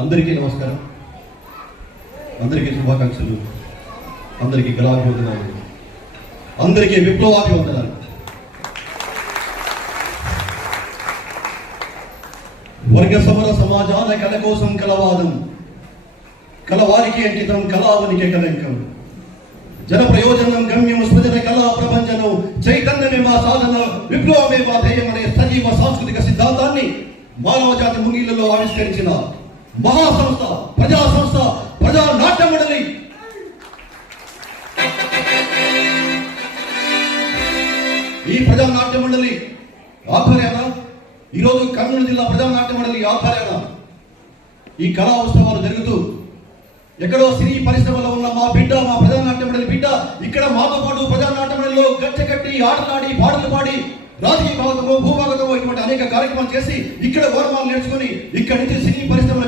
అందరికీ నమస్కారం, అందరికీ శుభాకాంక్షలు, అందరికీ కళాభివందనాలు, అందరికీ విప్లవాభివందనాలు. వర్గ సమర సమాజాల కళ కోసం కలవాదం, కలవారికి అంకితం, కళావనికి కలంకం. జన ప్రయోజనం గమ్యం, సృజన కళా ప్రపంచనం, చైతన్యమే మా సాధన, విప్లవమే మా ధ్యేయం అనే సజీవ సాంస్కృతిక సిద్ధాంతాన్ని మానవ జాతి ముంగిళ్లలో ఆవిష్కరించిన మహాసంస్థ, ప్రజా సంస్థ, ప్రజా నాట్య మండలి. ఈ ప్రజా నాట్య మండలి ఆధ్వర్యాన ఈరోజు కర్నూలు జిల్లా ప్రజా నాట్య మండలి ఆధ్వర్యాన ఈ కళా ఉత్సవాలు జరుగుతూ, ఎక్కడో సినీ పరిశ్రమలో ఉన్న మా బిడ్డ, మా ప్రజా నాట్య మండలి బిడ్డ ఇక్కడ మాతో పాటు ప్రజా నాట్య మండలిలో గట్టెకట్టి ఆటలాడి పాటలు పాడి రాజకీయ భాగతమో భూభాగతమో ఇటువంటి అనేక కార్యక్రమాలు చేసి ఇక్కడ గౌరవాలు నేర్చుకుని ఇక్కడి నుంచి సినీ పరిశ్రమలో